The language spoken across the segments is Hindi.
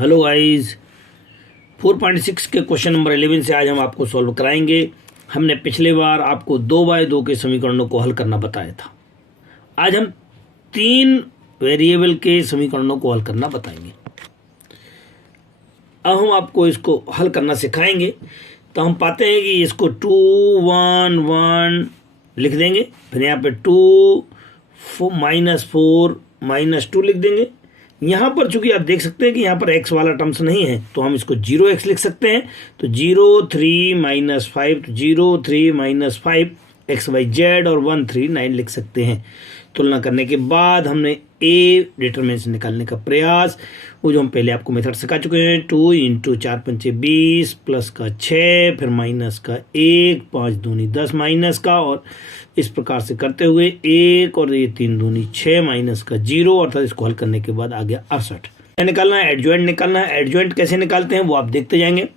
हेलो गाइस, 4.6 के क्वेश्चन नंबर 11 से आज हम आपको सॉल्व कराएंगे। हमने पिछले बार आपको 2x2 के समीकरणों को हल करना बताया था। आज हम 3 वेरिएबल के समीकरणों को हल करना बताएंगे। अब हम आपको इसको हल करना सिखाएंगे। तो हम पाते हैं कि इसको 2 1 1 लिख देंगे, फिर यहाँ पे 2 -4 -2 लिख देंगे। यहाँ पर चूंकि आप देख सकते हैं कि यहाँ पर x वाला टर्म्स नहीं है, तो हम इसको 0x लिख सकते हैं। तो 0 3 -5, तो 0 3 -5 XYZ और 1 3 9 लिख सकते हैं। तुलना करने के बाद हमने a डिटरमिनेंट निकालने का प्रयास, वो जो हम पहले आपको मेथड सिखा चुके हैं, 2 × 4 × 5 = 20 प्लस का 6 फिर माइनस का 1 5 दूनी 10 माइनस का, और इस प्रकार से करते हुए 1 और ये 3 दूनी 6 माइनस का 0, अर्थात इसको हल करने के बाद आ गया 68। निकालना है एडजॉइंट निकालना है। एडजॉइंट कैसे निकालते हैं वो आप देखते जाएंगे।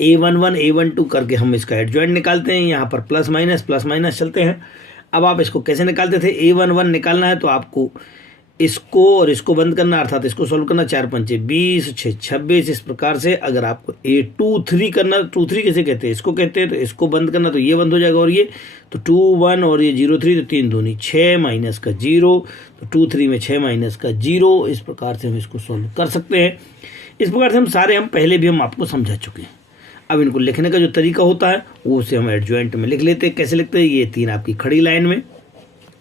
a11 a12 करके हम इसका एडजॉइंट निकालते हैं। यहाँ पर प्लस माइनस चलते हैं। अब आप इसको कैसे निकालते थे, a11 निकालना है तो आपको इसको और इसको बंद करना, अर्थात इसको सॉल्व करना। 4 × 5 = 20 6 26। इस प्रकार से अगर आपको a23 करना, 23 कैसे कहते हैं, इसको कहते हैं, तो इसको बंद करना, तो ये बंद हो जाएगा और ये तो 2 1 और ये 0 3, तो 3 दूनी 6 माइनस का 0, तो 2 3 में 6 माइनस का 0। इस प्रकार से हम इसको सॉल्व कर सकते हैं। इस प्रकार से हम पहले भी हम आपको समझा चुके हैं। अब इनको लिखने का जो तरीका होता है वो उसे हम एडजॉइंट में लिख लेते हैं। कैसे लिखते हैं, ये 3 आपकी खड़ी लाइन में,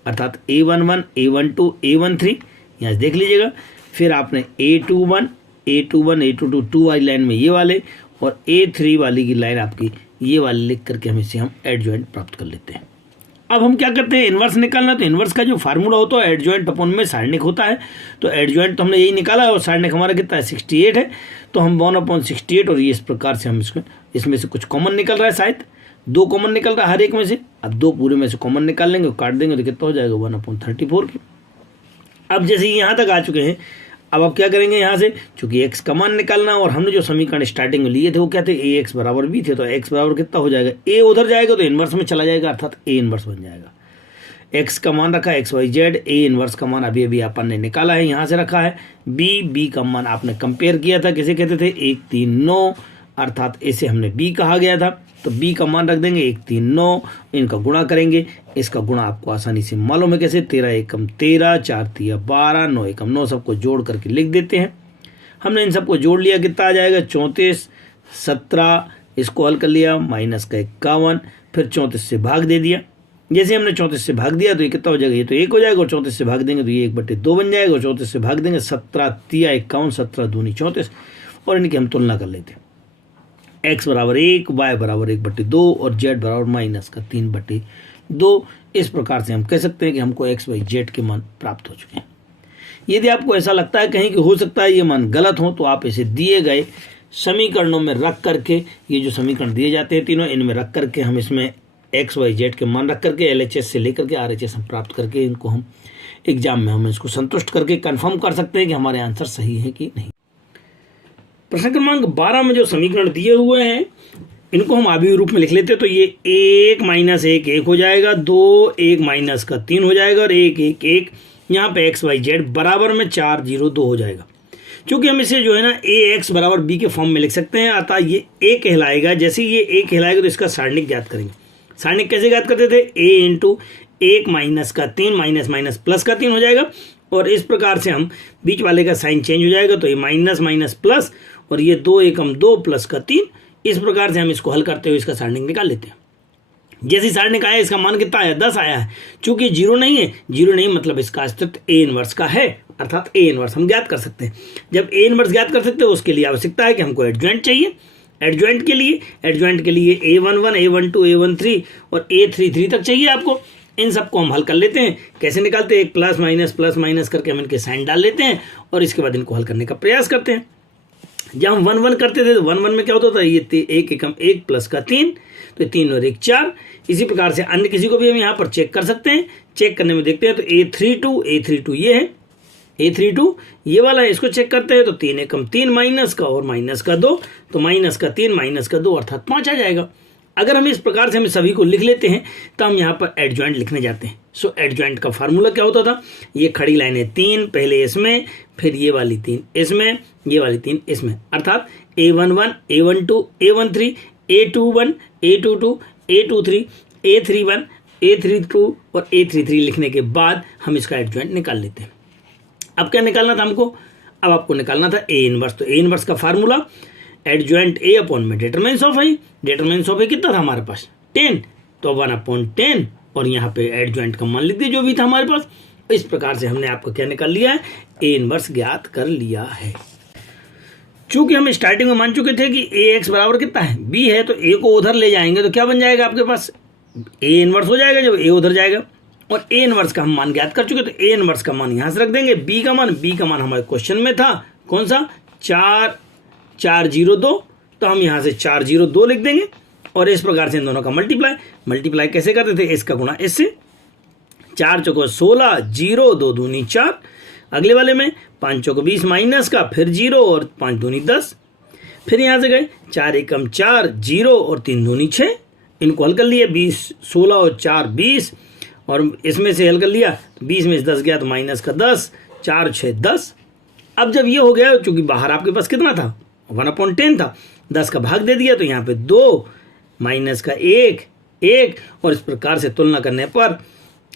अर्थात a11 a12 a13 यहाँ देख लीजिएगा। फिर आपने a21 a22 2 वाली लाइन में ये वाले, और a3 वाली की लाइन आपकी ये वाली लिख करके हम एडजॉइंट प्राप्त कर लेते हैं। अब हम क्या करते हैं, इन्वर्स निकालना। तो इन्वर्स का जो फार्मूला होता है एडजॉइंट अपॉन में सारणिक होता है। तो एडजॉइंट तो हमने यही निकाला है और सारणिक हमारा कितना है, 68 है। तो हम 1/68, और ये इस प्रकार से हम इसमें से कुछ कॉमन निकल रहा है, शायद 2 कॉमन निकल रहा है हर एक में से। अब 2 पूरे में से कॉमन निकाल लेंगे, काट देंगे तो कितना हो जाएगा, 1/34। अब जैसे यहाँ तक आ चुके हैं, अब आप क्या करेंगे, यहाँ से चूंकि x का मान निकालना, और हमने जो समीकरण स्टार्टिंग में लिए थे वो क्या थे, ax बराबर b थे। तो x बराबर कितना हो जाएगा, a उधर जाएगा तो इन्वर्स में चला जाएगा, अर्थात a इन्वर्स बन जाएगा। x का मान रखा है XYZ, a इन्वर्स का मान अभी अपन ने निकाला है, यहाँ से रखा है। b का मान आपने कंपेयर किया था, किसे कहते थे, 1 3 9, अर्थात इसे हमने b कहा गया था। तो b का मान रख देंगे 1 3 9, इनका गुणा करेंगे। इसका गुणा आपको आसानी से मालूम है कैसे, 13 एकम 13 4 3 12 9 एकम 9, सबको जोड़ करके लिख देते हैं। हमने इन सबको जोड़ लिया, कितना आ जाएगा, 34 17, इसको हल कर लिया, माइनस का 51, फिर 34 से भाग दे दिया। जैसे हमने 34 से भाग दिया तो ये कितना हो जाएगा, ये तो 1 हो जाएगा, और 34 से भाग देंगे तो ये 1/2 बन जाएगा, और 34 से भाग देंगे 17 3 51 17 दूनी 34, और इनकी हम तुलना कर लेते हैं। x बराबर 1, y बराबर 1/2 और z बराबर माइनस का 3/2। इस प्रकार से हम कह सकते हैं कि हमको x y z के मान प्राप्त हो चुके हैं। यदि आपको ऐसा लगता है कहीं कि हो सकता है ये मान गलत हो, तो आप इसे दिए गए समीकरणों में रख करके, ये जो समीकरण दिए जाते हैं तीनों, इनमें रख करके हम इसमें x y z के मान रख करके LHS से लेकर के RHS हम प्राप्त करके इनको हम एग्जाम में हम इसको संतुष्ट करके कंफर्म कर सकते हैं कि हमारे आंसर सही है कि नहीं। प्रश्न क्रमांक 12 में जो समीकरण दिए हुए हैं इनको हम अभी रूप में लिख लेते हैं। तो ये 1 - 1 1 हो जाएगा, 2 1 माइनस का 3 हो जाएगा, और 1 1 1, यहाँ पे XYZ बराबर में 4 0 2 हो जाएगा। क्योंकि हम इसे जो है ना ax बराबर b के फॉर्म में लिख सकते हैं, अतः ये a कहलाएगा। जैसे ये a कहलाएगा तो इसका सारणिक ज्ञात करेंगे। सारणिक कैसे ज्ञात करते थे, a × 1 माइनस का 3 माइनस प्लस का 3 हो जाएगा, और इस प्रकार से हम बीच वाले का साइन चेंज हो जाएगा, तो ये माइनस प्लस, और ये 2 एकम 2 प्लस का 3। इस प्रकार से हम इसको हल करते हुए इसका सारणिक निकाल लेते हैं। जैसे सारणिक आया, इसका मान कितना आया, 10 आया है। चूंकि 0 नहीं है, 0 नहीं मतलब इसका अस्तित्व a इन्वर्स का है, अर्थात a इन्वर्स हम ज्ञात कर सकते हैं। जब a इन्वर्स ज्ञात कर सकते हैं उसके लिए आवश्यकता है कि हमको एडजॉइंट चाहिए। एडजॉइंट के लिए a11 a12 a13 और a33 तक चाहिए आपको। इन सबको हम हल कर लेते हैं। कैसे निकालते हैं, एक प्लस माइनस करके हम इनके साइन डाल लेते हैं, और इसके बाद इनको हल करने का प्रयास करते हैं। जब हम 1 1 करते थे तो 1 1 में क्या होता था, ये 1 एकम 1 प्लस का 3, तो 3 और 1 4। इसी प्रकार से अन्य किसी को भी हम यहाँ पर चेक कर सकते हैं। चेक करने में देखते हैं तो a32 ये है, a32 ये वाला है, इसको चेक करते हैं तो 3 एकम 3 माइनस का और माइनस का 2, तो माइनस का 3 माइनस का 2 अर्थात 5 आ जाएगा। अगर हम इस प्रकार से हम सभी को लिख लेते हैं तो हम यहाँ पर एडजॉइंट लिखने जाते हैं। सो एडजॉइंट का फार्मूला क्या होता था, ये खड़ी लाइनें 3 पहले इसमें, फिर ये वाली 3 इसमें, ये वाली 3 इसमें, अर्थात A11, A12, A13, A21, A22, A23, A31, A32 और A33 लिखने के बाद हम इसका एडजॉइंट निकाल लेते हैं। अब क्या निकालना था हमको, अब आपको निकालना था A इनवर्स। तो A इनवर्स का फार्मूला एडजॉइंट A अपॉन में डिटरमिनेंस ऑफ A। डिटरमिनेंस ऑफ A कितना था हमारे पास 10, तो 1/10 और यहाँ पे एडजॉइंट का मान लिख दिया जो भी था हमारे पास। इस प्रकार से हमने आपको क्या निकाल लिया है, A इनवर्स ज्ञात कर लिया है। चूंकि हम स्टार्टिंग में मान चुके थे कि AX बराबर कितना है B है, तो A को उधर ले जाएंगे तो क्या बन जाएगा आपके पास A इनवर्स हो जाएगा जब A उधर जाएगा। और A इनवर्स का हम मान ज्ञात कर चुके, तो A इनवर्स का मान यहाँ से रख देंगे। B का मान हमारे क्वेश्चन में था कौन सा 4,402, तो हम यहाँ से 402 लिख देंगे और इस प्रकार से इन दोनों का मल्टीप्लाई कैसे करते थे, इसका गुणा इससे, 4 चौको 16, 0 2 दूनी 4, अगले वाले में 5 चौको 20 माइनस का, फिर 0 और 5 दूनी 10, फिर यहाँ से गए 4 एकम 4, 0 और 3 दूनी 6, इनको हल कर लिए 20 16 और 4 20 और इसमें से हल कर लिया, 20 में से 10 गया तो माइनस का 10, 4 6 10। अब जब ये हो गया, चूंकि बाहर आपके पास कितना था 1/10 था, 10 का भाग दे दिया तो यहाँ पे 2 माइनस का 1 और इस प्रकार से तुलना करने पर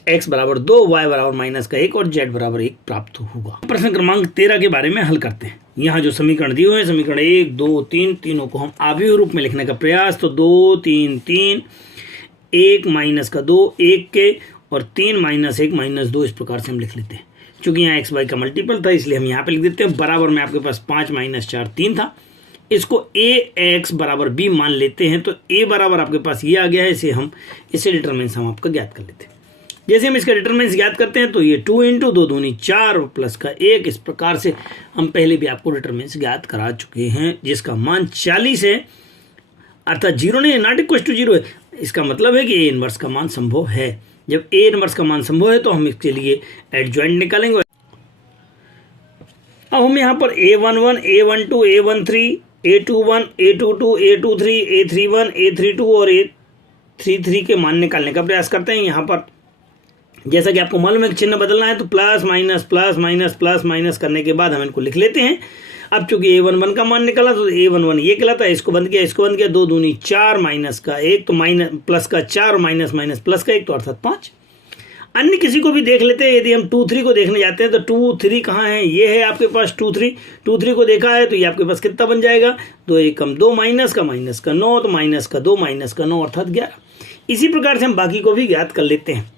x बराबर 2, y बराबर माइनस का 1 और z बराबर 1 प्राप्त होगा। प्रश्न क्रमांक 13 के बारे में हल करते हैं। यहाँ जो समीकरण दिए हुए हैं, समीकरण 1 2 3 तीनों को हम आव्यूह रूप में लिखने का प्रयास, तो 2 3 3, 1 माइनस का 2 1 के और 3 माइनस 1 माइनस 2, इस प्रकार से हम लिख लेते हैं। चूंकि यहाँ एक्स वाई का मल्टीपल था इसलिए हम यहाँ पे लिख देते हैं। बराबर में आपके पास 5 माइनस 4 3 था, इसको ax बराबर b मान लेते हैं, तो a बराबर आपके पास ये आ गया है। इसे डिटरमिनेंस हम आपका ज्ञात कर लेते हैं। जैसे हम इसका डिटरमिनेंस ज्ञात करते हैं तो ये 2 × 2 दूनी 4 प्लस का 1, इस प्रकार से हम पहले भी आपको डिटरमिनेंस ज्ञात करा चुके हैं, जिसका मान 40 है, अर्थात 0 नहीं है, नॉट इक्वल टू 0 है। इसका मतलब है कि a इनवर्स का मान संभव है। जब a इनवर्स का मान संभव है तो हम इसके लिए एडजॉइंट निकालेंगे। अब हम यहाँ पर A11, A12, A13, A21, A22, A23, A31, A32 और A33 के मान निकालने का प्रयास करते हैं। यहाँ पर जैसा कि आपको मालूम है कि चिन्ह बदलना है, तो प्लस माइनस करने के बाद हम इनको लिख लेते हैं। अब चूंकि A11 का मान निकाला तो A11 ये कहलाता है, इसको बंद किया 2 दूनी 4 माइनस का 1, तो माइनस प्लस का 4 माइनस प्लस का 1, तो अर्थात 5। अन्य किसी को भी देख लेते हैं। यदि हम 2 3 को देखने जाते हैं तो 2 3 कहाँ है, ये है आपके पास 2 3 को देखा है, तो ये आपके पास कितना बन जाएगा, 2 एकम 2 माइनस का 9, तो माइनस का 2 माइनस का 9 अर्थात 11। इसी प्रकार से हम बाकी को भी ज्ञात कर लेते हैं।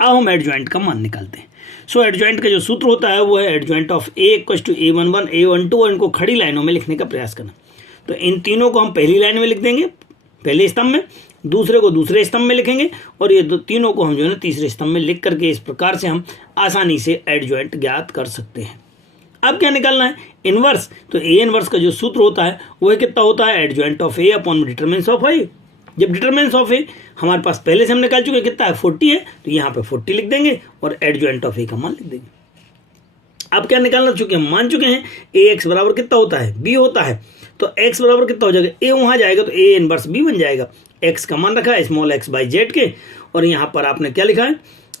अब हम एडजॉइंट का मान निकालते हैं। सो एडजॉइंट का जो सूत्र होता है वो है adjoint of A equal to A11 A12, और इनको खड़ी लाइनों में लिखने का प्रयास करना। तो इन तीनों को हम पहली लाइन में लिख देंगे, पहले स्तंभ में, दूसरे को दूसरे स्तंभ में लिखेंगे, और ये तीनों को हम जो है ना तीसरे स्तंभ में लिख करके इस प्रकार से हम आसानी से एडजॉइंट ज्ञात कर सकते हैं। अब क्या निकालना है, इनवर्स। तो A इनवर्स का जो सूत्र होता है वह कितना होता है, adjoint of A upon determinants of A। जब डिटरमिनेंस ऑफ ए हमारे पास पहले से हम निकाल चुके, कितना है 40 है, तो यहाँ पे 40 लिख देंगे और एडजॉइंट ऑफ ए का मान लिख देंगे। अब क्या निकालना, चुके हम मान चुके हैं ax बराबर कितना होता है, b होता है, तो x बराबर कितना हो जाएगा, a वहाँ जाएगा तो a इनवर्स b बन जाएगा। x का मान रखा है स्मॉल x बाई जेड के, और यहाँ पर आपने क्या लिखा है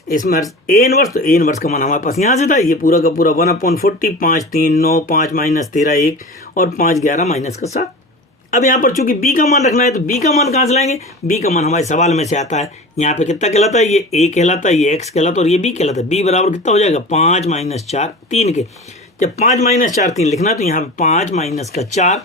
इसमें a इनवर्स, तो a इनवर्स का मान हमारे पास यहाँ से था, ये पूरा का पूरा 1/40, 5 3 9 5 माइनस 13 1 और 5 11 माइनस का 7। अब यहाँ पर चूंकि b का मान रखना है तो b का मान कहाँ से लाएंगे, b का मान हमारे सवाल में से आता है। यहाँ पे कितना कहलाता है, ये a कहलाता है, ये x कहलाता है और ये b कहलाता है। b बराबर कितना हो जाएगा 5 माइनस 4 3 के। जब 5 माइनस 4 3 लिखना है तो यहाँ पे 5 माइनस का 4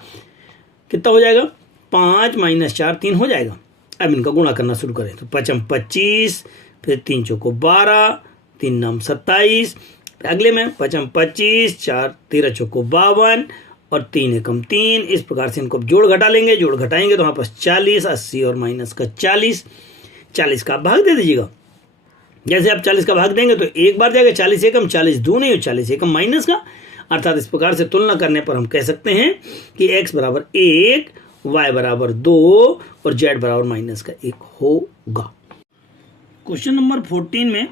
कितना हो जाएगा, 5 माइनस 4 3 हो जाएगा। अब इनका गुणा करना शुरू करें तो 5 25, फिर 3 चौको 12, 3 9 27, अगले में 5 25, 4 13 चौको 52 और 3 एकम 3। इस प्रकार से इनको जोड़ घटा लेंगे, जोड़ घटाएंगे तो हमारे पास 40, 80 और माइनस का 40, 40 का भाग दे दीजिएगा। जैसे आप 40 का भाग देंगे तो एक बार जाएगा 40 एकम, 40 2 नहीं, 40 एकम माइनस का, अर्थात इस प्रकार से तुलना करने पर हम कह सकते हैं कि x बराबर 1, y बराबर 2 और z बराबर माइनस का 1 होगा। क्वेश्चन नंबर 14 में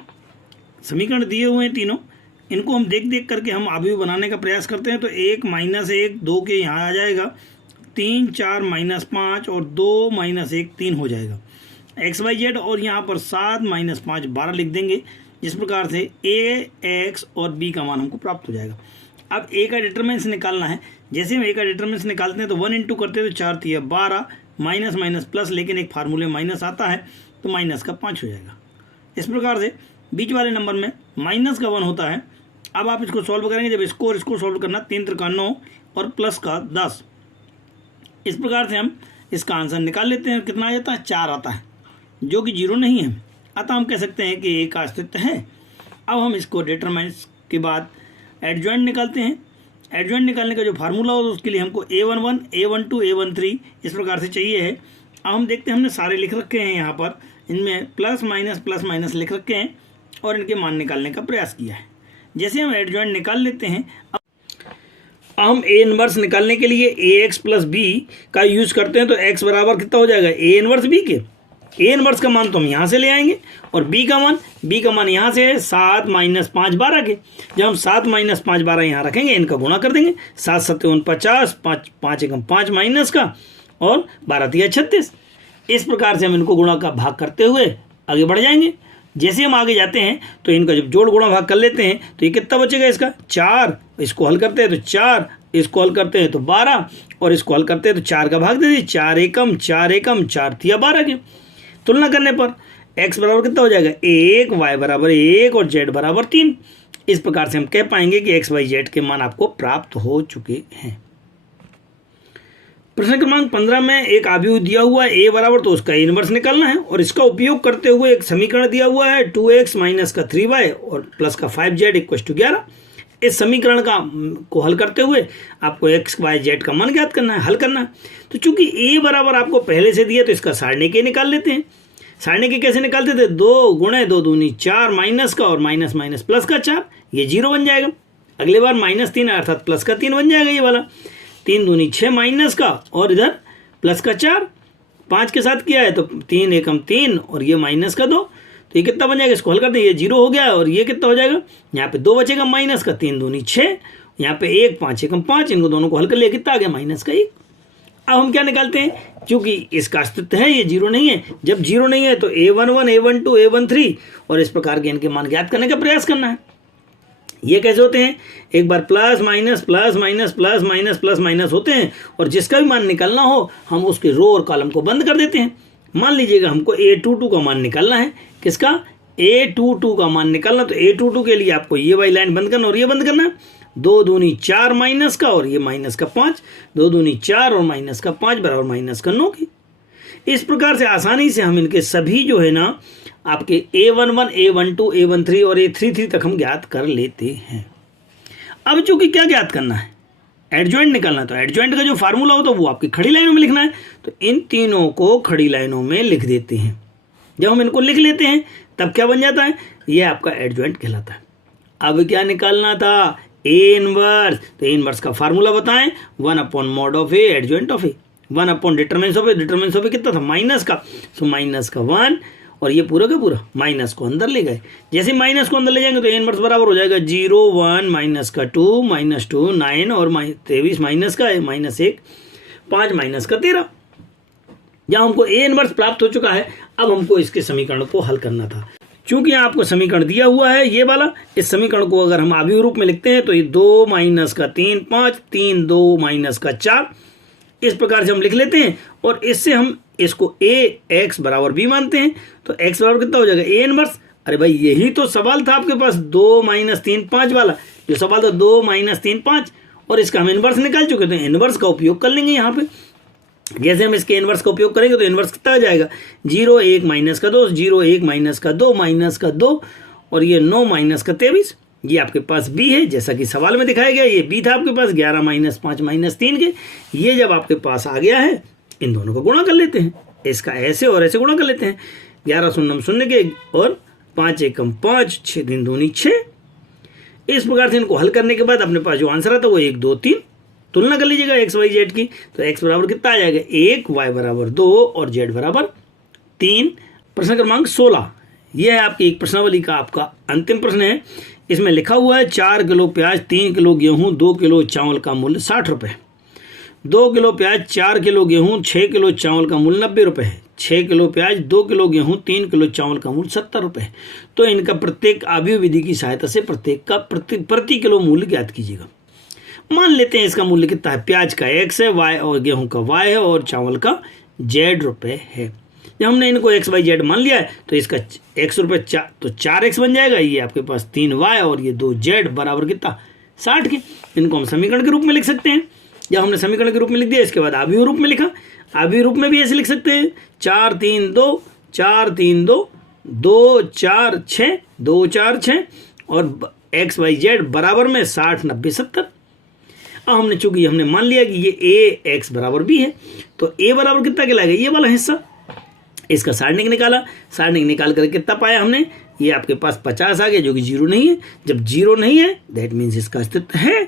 समीकरण दिए हुए हैं तीनों, इनको हम देख देख करके हम अवयव बनाने का प्रयास करते हैं। तो 1 माइनस 1 2 के यहाँ आ जाएगा, 3 4 माइनस 5 और 2 माइनस 1 3 हो जाएगा एक्स वाई जेड, और यहाँ पर 7 माइनस 5 12 लिख देंगे। जिस प्रकार से ए एक्स और बी का मान हमको प्राप्त हो जाएगा। अब ए का डिटरमिनेंट निकालना है। जैसे हम ए का डिटरमिनेंट निकालते हैं तो 1 इंटू करते हैं तो 4 3 12 माइनस माइनस प्लस, लेकिन एक फार्मूले में माइनस आता है तो माइनस का 5 हो जाएगा। इस प्रकार से बीच वाले नंबर में माइनस का 1 होता है। अब आप इसको सॉल्व करेंगे, जब इसको और इसको सॉल्व करना, 3 त्रिका 9 और प्लस का 10। इस प्रकार से हम इसका आंसर निकाल लेते हैं। कितना आ जाता है? 4 आता है, जो कि 0 नहीं है। अतः हम कह सकते हैं कि ए का अस्तित्व है। अब हम इसको डिटरमाइंस के बाद एडजॉइंट निकालते हैं। एडजॉइंट निकालने का जो फार्मूला हो उसके लिए हमको A11 A12 A13 इस प्रकार से चाहिए है। अब हम देखते हैं, हमने सारे लिख रखे हैं यहाँ पर, इनमें प्लस माइनस लिख रखे हैं और इनके मान निकालने का प्रयास किया है। जैसे हम एडजॉइंट निकाल लेते हैं, अब हम ए इनवर्स निकालने के लिए ए एक्स प्लस बी का यूज करते हैं। तो एक्स बराबर कितना हो जाएगा? ए इनवर्स बी के। ए इनवर्स का मान तो हम यहाँ से ले आएंगे और बी का मान यहाँ से है 7 माइनस 5 12 के। जब हम 7 माइनस 5 12 यहाँ रखेंगे, इनका गुणा कर देंगे। 7 7 50, 5 एकम 5 माइनस का और 12 3 36। इस प्रकार से हम इनको गुणा का भाग करते हुए आगे बढ़ जाएंगे। जैसे हम आगे जाते हैं तो इनका जब जोड़ गुणा भाग कर लेते हैं तो ये कितना बचेगा? इसका 4। इसको हल करते हैं तो 4, इसको हल करते हैं तो 12 और इसको हल करते हैं तो 4 का भाग दे दीजिए। 4 एकम 4 3 12 के। तुलना करने पर x बराबर कितना हो जाएगा? 1, y बराबर 1 और z बराबर 3। इस प्रकार से हम कह पाएंगे कि x y z के मान आपको प्राप्त हो चुके हैं। प्रश्न क्रमांक 15 में एक आव्यूह दिया हुआ है a बराबर, तो उसका इनवर्स निकालना है और इसका उपयोग करते हुए एक समीकरण दिया हुआ है 2x माइनस का 3y और प्लस का 5z इक्वल टू 11। इस समीकरण को हल करते हुए आपको x y z का मान ज्ञात करना है, हल करना है। तो चूंकि a बराबर आपको पहले से दिया तो इसका सारणिक निकाल लेते हैं। सारणिक कैसे निकालते थे? 2 गुणे 2 दूनी 4 माइनस का और माइनस माइनस प्लस का 4, ये 0 बन जाएगा। अगले बार -3 अर्थात प्लस का 3 बन जाएगा ये वाला। 3 दूनी 6 माइनस का और इधर प्लस का 4, 5 के साथ किया है तो 3 एकम 3 और ये माइनस का 2, तो ये कितना बन जाएगा? इसको हल करते हैं, ये 0 हो गया और ये कितना हो जाएगा? यहाँ पे 2 बचेगा माइनस का, 3 दूनी 6, यहाँ पे 1 5 एकम 5, इनको दोनों को हल कर लिया, कितना आ गया? माइनस का 1। अब हम क्या निकालते हैं? क्योंकि इसका अस्तित्व है, ये 0 नहीं है। जब 0 नहीं है तो A11 A12 A13 और इस प्रकार के इनके मान ज्ञात करने का प्रयास करना है। ये कैसे होते हैं? एक बार plus minus plus minus plus minus plus minus होते हैं और जिसका भी मान निकालना हो हम उसके रो और कॉलम को बंद कर देते हैं। मान लीजिएगा हमको A22 का मान निकालना है। किसका? A22 का मान निकालना। तो A22 के लिए आपको ये वाली लाइन बंद करना और ये बंद करना। 2 दूनी 4 माइनस का और ये माइनस का 5, 2 दूनी 4 और माइनस का 5 बराबर माइनस का 9 की। इस प्रकार से आसानी से हम इनके सभी जो है ना आपके A11 A12 A13 और A33 तक हम ज्ञात कर लेते हैं। अब चूंकि क्या ज्ञात करना है? एडजॉइंट निकालना। तो एडजॉइंट का जो फार्मूला होता है वो आपकी खड़ी लाइनों में लिखना है। तो इन तीनों को खड़ी लाइनों में लिख देते हैं। जब हम इनको लिख लेते हैं तब क्या बन जाता है? ये आपका एडजॉइंट कहलाता है। अब क्या निकालना था? A inverse. तो ए इनवर्स का फार्मूला बताएं, 1/mod of A adjoint of A, 1/ determinants of A. Determinants of A कितना था? माइनस का, सो माइनस का 1 और ये पूरा का पूरा माइनस को अंदर ले गए। जैसे माइनस को अंदर ले जाएंगे तो ए इनवर्स बराबर हो जाएगा 0 1 माइनस का 2 माइनस 2 9 और 23 माइनस का -1 5 माइनस का 13। जहाँ हमको ए इनवर्स प्राप्त हो चुका है, अब हमको इसके समीकरण को हल करना था। चूंकि यहाँ आपको समीकरण दिया हुआ है ये वाला, इस समीकरण को अगर हम आव्यूह रूप में लिखते हैं तो ये 2 माइनस का 3 5 3 2 माइनस का 4 इस प्रकार से हम लिख लेते हैं और इससे हम इसको ए एक्स बराबर बी मानते हैं। तो एक्स बराबर कितना हो जाएगा? A inverse. अरे भाई यही तो सवाल था आपके पास, 2 - 3 5 वाला जो सवाल था, 2 - 3 5 और इसका हम इनवर्स निकाल चुके थे। इनवर्स का उपयोग कर लेंगे यहाँ पे। जैसे हम इसके इनवर्स का उपयोग करेंगे तो इनवर्स कितना आ जाएगा? 0 1 माइनस का 2, 0 1 माइनस का 2 माइनस का 2 और ये 9 माइनस का 23। ये आपके पास बी है, जैसा कि सवाल में दिखाया गया। ये बी था आपके पास 11 - 5 - 3 के। ये जब आपके पास आ गया है, इन दोनों को गुणा कर लेते हैं। इसका ऐसे और ऐसे गुणा कर लेते हैं। 11 शून्यम शून्य के और 5 एकम 5 6 3 दूनी 6। इस प्रकार से इनको हल करने के बाद अपने पास जो आंसर आता है वो 1 2 3। तुलना कर लीजिएगा एक्स वाई जेड की। तो एक्स बराबर कितना आ जाएगा? 1, वाई बराबर 2 और जेड बराबर 3। प्रश्न क्रमांक 16 यह है आपकी एक प्रश्नावली का आपका अंतिम प्रश्न है। इसमें लिखा हुआ है 4 किलो प्याज, 3 किलो गेहूं, 2 किलो चावल का मूल्य 60 रुपए। 2 किलो प्याज, 4 किलो गेहूं, 6 किलो चावल का मूल्य 90 रुपये है। 6 किलो प्याज, 2 किलो गेहूं, 3 किलो चावल का मूल्य 70 रुपये है। तो इनका प्रत्येक आव्यूह विधि की सहायता से प्रत्येक का प्रति किलो मूल्य ज्ञात कीजिएगा। मान लेते हैं इसका मूल्य कितना है, प्याज का x है, y और गेहूं का y है और चावल का z रुपये है। जब हमने इनको x y z मान लिया है तो इसका x रुपये तो 4x बन जाएगा, ये आपके पास 3y और ये 2z बराबर कितना 60 के। इनको हम समीकरण के रूप में लिख सकते हैं। जब हमने समीकरण के रूप में लिख दिया, इसके बाद आव्यूह रूप में लिखा। आव्यूह रूप में भी ऐसे लिख सकते हैं 4 3 2 4 3 2 2 4 6 2 4 6 और x y z बराबर में 60 90 70। अब हमने चूंकि हमने मान लिया कि ये a x बराबर b है, तो a बराबर कितना कहलाएगा, ये वाला हिस्सा। इसका सारणिक निकाला, सारणिक निकाल कर कितना पाया हमने, ये आपके पास 50 आ गया, जो कि 0 नहीं है। जब 0 नहीं है दैट मीन्स इसका अस्तित्व है।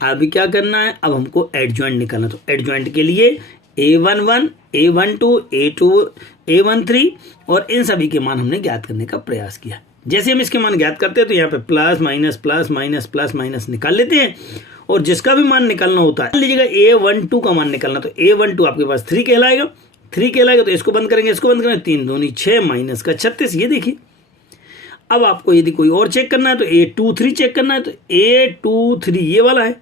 अभी क्या करना है, अब हमको एडजॉइंट निकालना। तो एडजॉइंट के लिए a11 a12 a2 a13 और इन सभी के मान हमने ज्ञात करने का प्रयास किया। जैसे हम इसके मान ज्ञात करते हैं तो यहाँ पे plus minus plus minus plus minus निकाल लेते हैं और जिसका भी मान निकालना होता है, मान लीजिएगा a12 का मान निकालना, तो a12 आपके पास 3 कहलाएगा। 3 कहलाएगा तो इसको बंद करेंगे, इसको बंद करेंगे, 3 दूनी 6 माइनस का 36। ये देखिए, अब आपको यदि कोई और चेक करना है तो a23 चेक करना है, तो a23 ये वाला है।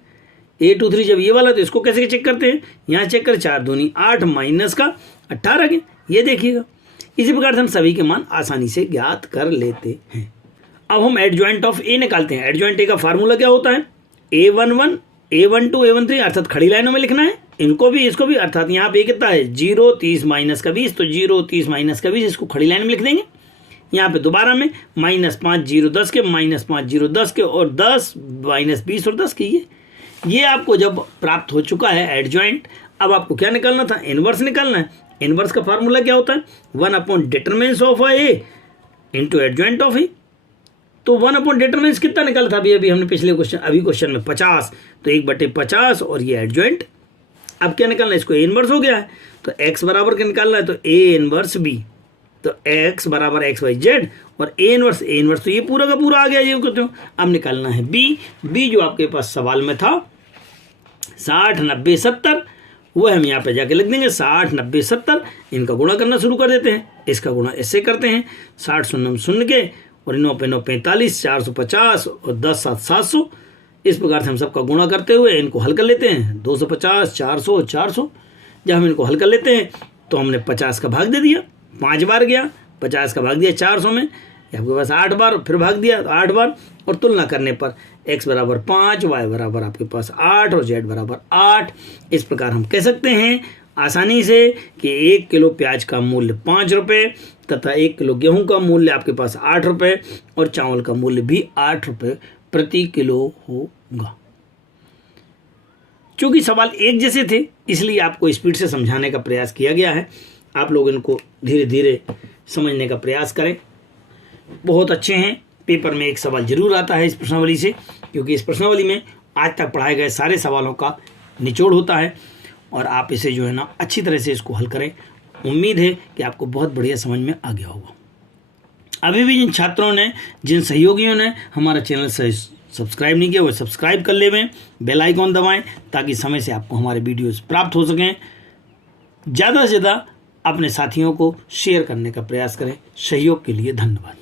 a23 जब ये वाला है तो इसको कैसे चेक करते हैं, यहाँ चेक करें, 4 दूनी 8 माइनस का 18 के। ये देखिएगा, इसी प्रकार से हम सभी के मान आसानी से ज्ञात कर लेते हैं। अब हम एडजॉइंट ऑफ ए निकालते हैं। एडजॉइंट ए का फार्मूला क्या होता है, a11 a12 a13 अर्थात खड़ी लाइनों में लिखना है, इनको भी इसको भी। अर्थात यहाँ पे कितना है 0 30 माइनस का 20, तो 0 30 माइनस का 20 इसको खड़ी लाइन में लिख देंगे। यहाँ पे दोबारा में -5 0 10 के, -5 0 10 के और 10 माइनस 20 और 10 के। ये आपको जब प्राप्त हो चुका है एडजॉइंट, अब आपको क्या निकालना था, इनवर्स निकालना है। इनवर्स का फार्मूला क्या होता है, 1 determinants of A into adjoint of A. तो 1 डिटरमिनेंस कितना निकाला था अभी हमने पिछले क्वेश्चन, अभी क्वेश्चन में 50, तो 1/50 और ये एडजॉइंट। अब क्या निकालना है, इसको ए इनवर्स हो गया है तो x बराबर क्या निकालना है, तो ए इनवर्स b। तो x बराबर एक्स वाई जेड और ए इनवर्स तो ये पूरा का पूरा आ गया, ये कहते हो। अब निकालना है b जो आपके पास सवाल में था 60 90 70, वो हम यहाँ पे जाके लिख देंगे 60 90 70। इनका गुणा करना शुरू कर देते हैं। इसका गुणा ऐसे करते हैं, 60 शून्य शून्य के और 9 पे 9 45 450 और 10 7 700। इस प्रकार से हम सबका गुणा करते हुए इनको हल कर लेते हैं, 250 400 400। जब हम इनको हल कर लेते हैं तो हमने 50 का भाग दे दिया, 5 बार गया, 50 का भाग दिया 400 में, आपके पास 8 बार फिर भाग दिया तो 8 बार। और तुलना करने पर x बराबर 5, y बराबर आपके पास 8 और z बराबर 8। इस प्रकार हम कह सकते हैं आसानी से कि 1 किलो प्याज का मूल्य 5 रुपये तथा 1 किलो गेहूं का मूल्य आपके पास 8 रुपये और चावल का मूल्य भी 8 रुपये प्रति किलो होगा। चूंकि सवाल एक जैसे थे इसलिए आपको स्पीड से समझाने का प्रयास किया गया है। आप लोग इनको धीरे धीरे समझने का प्रयास करें। बहुत अच्छे हैं, पेपर में एक सवाल जरूर आता है इस प्रश्नावली से, क्योंकि इस प्रश्नावली में आज तक पढ़ाए गए सारे सवालों का निचोड़ होता है और आप इसे जो है ना अच्छी तरह से इसको हल करें। उम्मीद है कि आपको बहुत बढ़िया समझ में आ गया होगा। अभी भी जिन छात्रों ने, जिन सहयोगियों ने हमारा चैनल सब्सक्राइब नहीं किया वो सब्सक्राइब कर लें, बेल आइकॉन दबाएं ताकि समय से आपको हमारे वीडियोस प्राप्त हो सकें। ज़्यादा से ज़्यादा अपने साथियों को शेयर करने का प्रयास करें। सहयोग के लिए धन्यवाद।